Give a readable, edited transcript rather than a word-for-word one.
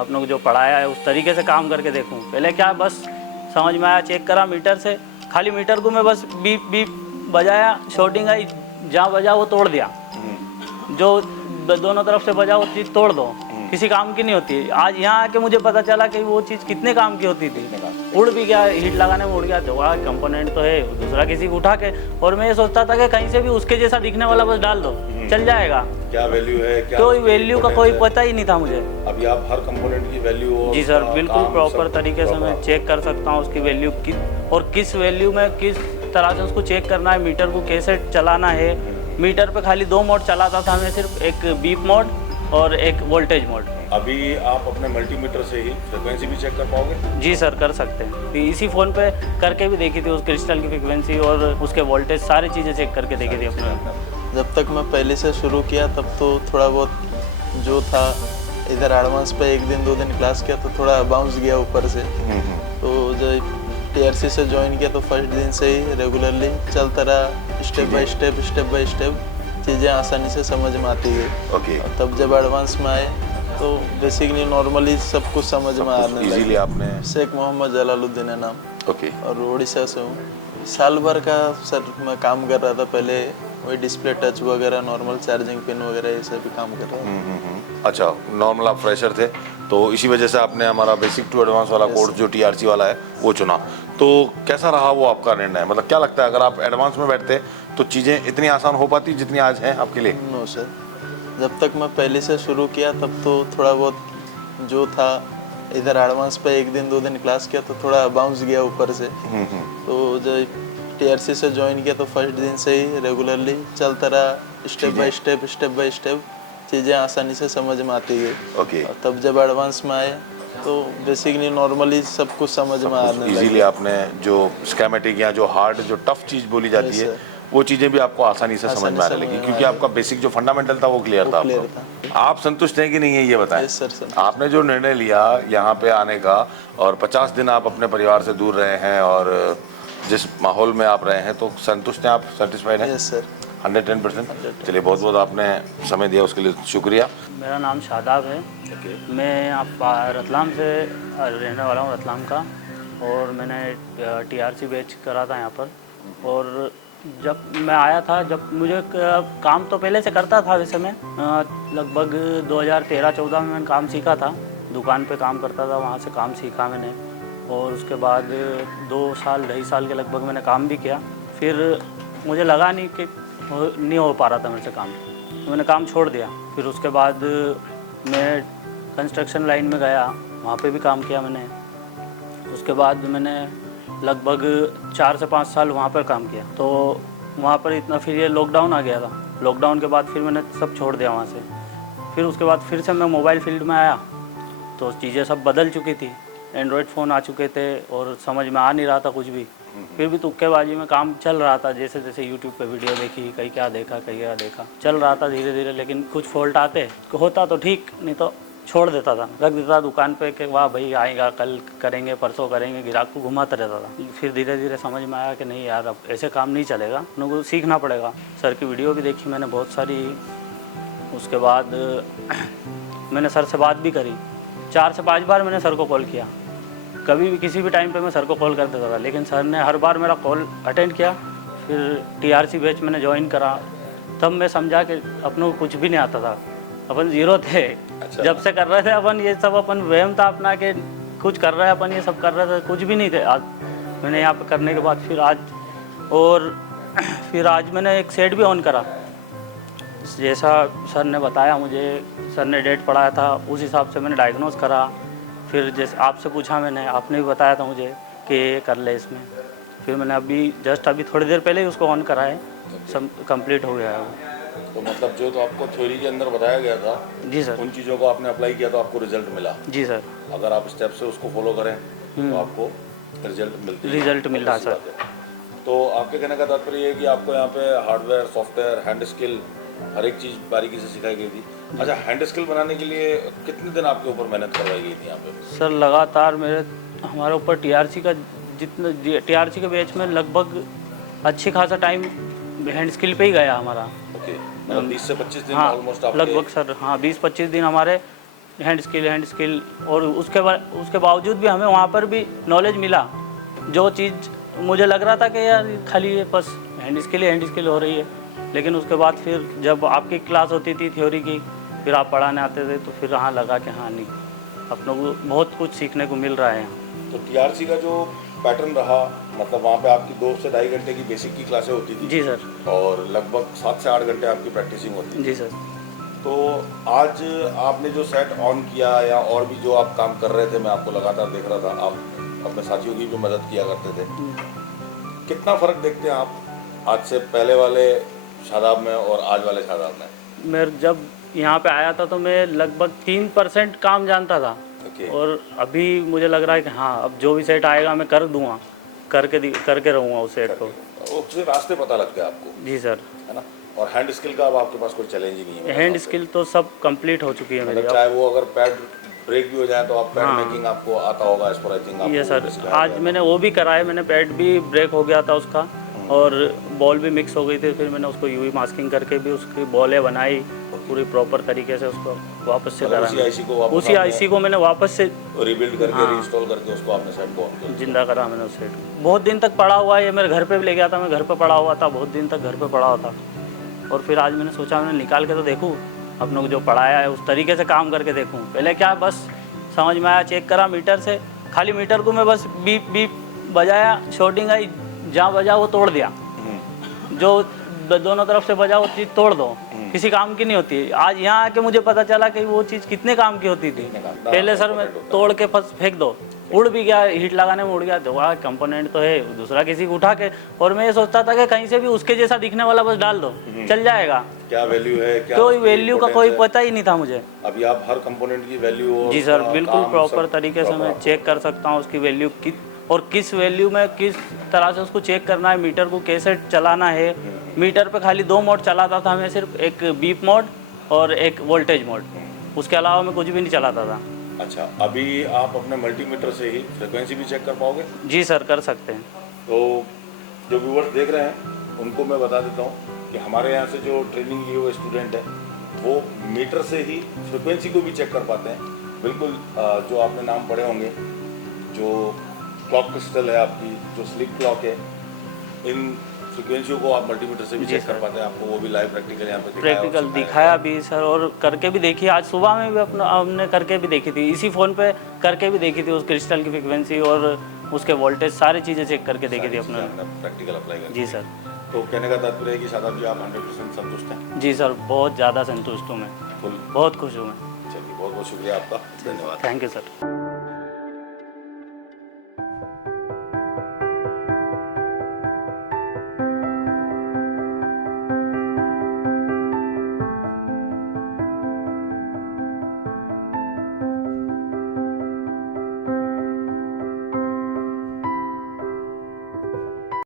अपनों को जो पढ़ाया है उस तरीके से काम करके देखूं। पहले क्या बस समझ में आया, चेक करा मीटर से, खाली मीटर को मैं बस बीप बीप बजाया, शॉर्टिंग आई, जहाँ बजा वो तोड़ दिया, जो दोनों तरफ से बजा वो चीज़ तोड़ दो, किसी काम की नहीं होती। आज यहाँ आके मुझे पता चला कि वो चीज़ कितने काम की होती थी। उड़ भी गया, हीट लगाने में उड़ गया, तो वहाँ कंपोनेंट तो है, दूसरा किसी को उठा के, और मैं ये सोचता था कि कहीं से भी उसके जैसा दिखने वाला बस डाल दो, चल जाएगा। क्या वैल्यू है, क्या कोई वैल्यू का कोई पता ही नहीं था मुझे। अभी आप हर कंपोनेंट की वैल्यू जी सर, बिल्कुल प्रॉपर तरीके से मैं चेक कर सकता हूँ उसकी वैल्यू की, और किस वैल्यू में किस तरह से उसको चेक करना है, मीटर को कैसे चलाना है। मीटर पे खाली 2 मोड चलाता था मैं, सिर्फ एक बीप मोड और एक वोल्टेज मोड। अभी आप अपने मल्टीमीटर से ही फ्रिक्वेंसी भी चेक कर पाओगे? जी सर, कर सकते हैं। इसी फ़ोन पे करके भी देखी थी, उस क्रिस्टल की फ्रिक्वेंसी और उसके वोल्टेज सारी चीज़ें चेक करके देखी थी अपने। जब तक मैं पहले से शुरू किया तब तो थोड़ा बहुत जो था, इधर एडवांस पे 1 दिन 2 दिन क्लास किया तो थोड़ा बाउंस गया ऊपर से। तो जब टीआरसी से ज्वाइन किया तो फर्स्ट दिन से ही रेगुलरली चलता रहा, स्टेप बाय स्टेप चीज़ें आसानी से समझ में आती गई। ओके। तब जब एडवांस में आए तो बेसिकली नॉर्मली सब कुछ समझ में आने इजीली लगा। आपने शेख मोहम्मद जलालुद्दीन है नाम, ओके। और उड़ीसा से हूँ। साल भर का सर मैं काम कर रहा था पहले, वही डिस्प्ले टच वगैरह, नॉर्मल चार्जिंग पिन वगैरह ये सब भी काम कर रहा था। अच्छा, नॉर्मल आप फ्रेशर थे तो इसी वजह से आपने हमारा बेसिक टू एडवांस वाला कोर्स जो टीआरसी वाला है वो चुना। तो कैसा रहा वो आपका निर्णय? मतलब क्या लगता है अगर आप एडवांस में बैठते तो चीज़ें इतनी आसान हो पाती जितनी आज हैं आपके लिए? नो सर, जब तक मैं पहले से शुरू किया तब तो थोड़ा बहुत जो था, इधर एडवांस पे 1 दिन 2 दिन क्लास किया तो थोड़ा बाउंस गया ऊपर से। तो जब टीआरसी से ज्वाइन किया तो फर्स्ट दिन से ही रेगुलरली चलता रहा, स्टेप बाय स्टेप चीज़ें आसानी से समझ में आती गई। ओके। और तब जब एडवांस में आए तो बेसिकली नॉर्मली सब कुछ समझ में आने इजीली लगा। आपने जो स्केमेटिक या जो हार्ड जो टफ चीज़ बोली जाती है वो चीज़ें भी आपको आसानी से समझ में आने लगी, क्योंकि आपका बेसिक जो फंडामेंटल था वो क्लियर था आपको। आप संतुष्ट हैं कि नहीं है ये बताएं? Yes sir, sir. आपने जो निर्णय लिया यहाँ पे आने का और 50 दिन आप अपने परिवार से दूर रहे हैं और जिस माहौल में आप रहे हैं, तो संतुष्ट हैं आप, सेटिस्फाइड हैं? Yes sir, 110%। चलिए, बहुत बहुत आपने समय दिया उसके लिए शुक्रिया। मेरा नाम शादाब है। मैं आप रतलाम से रहने वाला हूँ, रतलाम का, और मैंने टीआरसी बैच करा था यहाँ पर। और जब मैं आया था, जब मुझे काम तो पहले से करता था, वैसे मैं लगभग 2013-14 में मैंने काम सीखा था, दुकान पे काम करता था, वहाँ से काम सीखा मैंने। और उसके बाद 2-2.5 साल के लगभग मैंने काम भी किया। फिर मुझे लगा नहीं हो पा रहा था मेरे से काम, तो मैंने काम छोड़ दिया। फिर उसके बाद मैं कंस्ट्रक्शन लाइन में गया, वहाँ पे भी काम किया मैंने। उसके बाद मैंने लगभग 4 से 5 साल वहाँ पर काम किया। तो वहाँ पर इतना, फिर ये लॉकडाउन आ गया था। लॉकडाउन के बाद फिर मैंने सब छोड़ दिया वहाँ से। फिर उसके बाद फिर से मैं मोबाइल फील्ड में आया, तो चीज़ें सब बदल चुकी थी, एंड्रॉयड फ़ोन आ चुके थे और समझ में आ नहीं रहा था कुछ भी। फिर भी तुक्केबाजी में काम चल रहा था, जैसे जैसे यूट्यूब पे वीडियो देखी, कहीं क्या देखा चल रहा था धीरे धीरे। लेकिन कुछ फॉल्ट आते, होता तो ठीक, नहीं तो छोड़ देता था, रख देता दुकान पे कि वाह भाई आएगा, कल करेंगे, परसों करेंगे, ग्राहक को घुमाता रहता था। फिर धीरे धीरे समझ में आया कि नहीं यार, अब ऐसे काम नहीं चलेगा, उनको सीखना पड़ेगा। सर की वीडियो भी देखी मैंने बहुत सारी। उसके बाद मैंने सर से बात भी करी, 4 से 5 बार मैंने सर को कॉल किया। कभी भी किसी भी टाइम पे मैं सर को कॉल कर देता था, लेकिन सर ने हर बार मेरा कॉल अटेंड किया। फिर टीआरसी बैच मैंने ज्वाइन करा, तब मैं समझा कि अपनों को कुछ भी नहीं आता था, अपन ज़ीरो थे। अच्छा। जब से कर रहे थे अपन ये सब, अपन वहम था अपना कि कुछ कर रहे हैं अपन, ये सब कर रहे थे, कुछ भी नहीं थे। आज मैंने यहाँ पे करने के बाद फिर आज मैंने एक सेट भी ऑन करा, जैसा सर ने बताया मुझे, सर ने डेट पढ़ाया था, उस हिसाब से मैंने डायग्नोज करा। फिर जैसे आपसे पूछा मैंने, आपने भी बताया था मुझे कि ये कर ले इसमें। फिर मैंने अभी थोड़ी देर पहले ही उसको ऑन करा है, सब कंप्लीट हो गया है वो। तो मतलब जो तो आपको थ्योरी के अंदर बताया गया था, जी सर, उन चीज़ों को आपने अप्लाई किया तो आपको रिजल्ट मिला? जी सर, अगर आप स्टेप से उसको फॉलो करें तो आपको रिजल्ट मिल रहा है सर। तो आपके कहने का तात्पर्य ये है कि आपको यहाँ पे हार्डवेयर, सॉफ्टवेयर, हैंड स्किल, हर एक चीज़ बारीकी से सिखाई गई थी। अच्छा, हैंड स्किल बनाने के लिए कितने दिन आपके ऊपर मेहनत करवाई गई थी यहाँ पे? सर लगातार हमारे ऊपर टीआरसी के बैच में लगभग अच्छी खासा टाइम हैंड स्किल पे ही गया हमारा। ओके, मतलब 20 से 25 दिन हाँ, ऑलमोस्ट आपके लगभग सर, हाँ 20-25 दिन हमारे हैंड स्किल और उसके बावजूद भी हमें वहाँ पर भी नॉलेज मिला। जो चीज़ मुझे लग रहा था कि यार खाली ये बस हैंड स्किल हो रही है, लेकिन उसके बाद फिर जब आपकी क्लास होती थी थ्योरी की, फिर आप पढ़ाने आते थे तो फिर हाँ लगा कि हाँ नहीं, अपनों को बहुत कुछ सीखने को मिल रहा है यहाँ। तो टीआरसी का जो पैटर्न रहा, मतलब वहाँ पे आपकी 2 से ढाई घंटे की बेसिक की क्लासें होती थी जी सर। और लगभग 7 से 8 घंटे आपकी प्रैक्टिसिंग होती थी। जी सर। तो आज आपने जो सेट ऑन किया या और भी जो आप काम कर रहे थे, मैं आपको लगातार देख रहा था, आप अपने साथियों की भी मदद किया करते थे, कितना फ़र्क देखते हैं आप आज से पहले वाले शादाब में और आज वाले शादाब में? मैं जब यहाँ पे आया था तो मैं लगभग 3% काम जानता था। ओके। और अभी मुझे लग रहा है कि हाँ अब जो भी सेट आएगा मैं कर दूंगा, करके रहूँगा उस सेट को। उससे रास्ते पता लगते हैं आपको, जी सर। है ना? और हैंड स्किल का अब आपके पास कोई चैलेंज ही नहीं है। हैंड स्किल तो सब कंप्लीट हो चुकी है मेरी। मतलब चाहे वो अगर पैड ब्रेक भी हो जाए तो आप पैड हाँ। मेकिंग आपको आता होगा, एज पर आई थिंक ये सर आज मैंने वो भी करा है, मैंने पैड भी ब्रेक हो गया था उसका और बॉल भी मिक्स हो गई थी, फिर मैंने उसको यूवी मास्किंग करके भी उसकी बॉलें बनाई पूरी प्रॉपर तरीके से, उसको वापस से करा। उसी आईसी को मैंने वापस से रिबिल्ड करके रीइंस्टॉल करके उसको आपने सेट को ऑन किया, जिंदा करा मैंने उस सेट को। बहुत दिन तक पड़ा हुआ है ये, मेरे घर पे भी ले गया था, मैं घर पे पड़ा हुआ था, बहुत दिन तक घर पे पड़ा हुआ था। और फिर आज मैंने सोचा मैंने निकाल के तो देखूँ, अपनों को जो पढ़ाया है उस तरीके से काम करके देखूँ। पहले क्या बस समझ में आया, चेक करा मीटर से, खाली मीटर को मैं बस बीप बीप बजाया, शॉर्टिंग आई, जहाँ बजा वो तोड़ दिया, जो दोनों तरफ से बजा वो चीज़ तोड़ दो, किसी काम की नहीं होती। आज यहाँ आके मुझे पता चला कि वो चीज़ कितने काम की होती थी। पहले सर मैं तोड़ के फेंक दो, उड़ भी गया, हीट लगाने में उड़ गया, तो वहाँ कंपोनेंट तो है, दूसरा किसी को उठा के, और मैं ये सोचता था कि कहीं से भी उसके जैसा दिखने वाला बस डाल दो, चल जाएगा। क्या वैल्यू है, क्या कोई वैल्यू का कोई पता ही नहीं था मुझे। अभी आप हर कंपोनेंट की वैल्यू जी सर, बिल्कुल प्रॉपर तरीके से मैं चेक कर सकता हूँ उसकी वैल्यू और किस वैल्यू में किस तरह से उसको चेक करना है, मीटर को कैसे चलाना है। मीटर पे खाली 2 मोड चलाता था मैं, सिर्फ एक बीप मोड और एक वोल्टेज मोड, उसके अलावा मैं कुछ भी नहीं चलाता था। अच्छा, अभी आप अपने मल्टीमीटर से ही फ्रिक्वेंसी भी चेक कर पाओगे? जी सर, कर सकते हैं। तो जो व्यूअर्स देख रहे हैं उनको मैं बता देता हूँ कि हमारे यहाँ से जो ट्रेनिंग लिए हुए स्टूडेंट हैं वो मीटर से ही फ्रिक्वेंसी को भी चेक कर पाते हैं। बिल्कुल जो आपने नाम पढ़े होंगे, जो क्लॉक क्रिस्टल है आपकी, जो स्लिप क्लॉक है, इन फ्रिक्वेंसियों को आप मल्टीमीटर से भी चेक कर पाते हैं। आपको वो भी लाइव प्रैक्टिकल यहाँ पे दिखाया भी सर, और करके भी देखी। आज सुबह में भी हमने करके भी देखी थी, इसी फ़ोन पे करके भी देखी थी, उस क्रिस्टल की फ्रिक्वेंसी और उसके वोल्टेज सारी चीज़ें चेक करके देखी थी अपने प्रैक्टिकल अप्लाई कर। जी सर। तो कहने का तात्पर्य है कि शादाब जी आप 100% संतुष्ट हैं? जी सर, बहुत ज़्यादा संतुष्ट हूँ मैं, फुल बहुत खुश हूँ मैं। चलिए, बहुत बहुत शुक्रिया आपका, धन्यवाद। Thank you sir.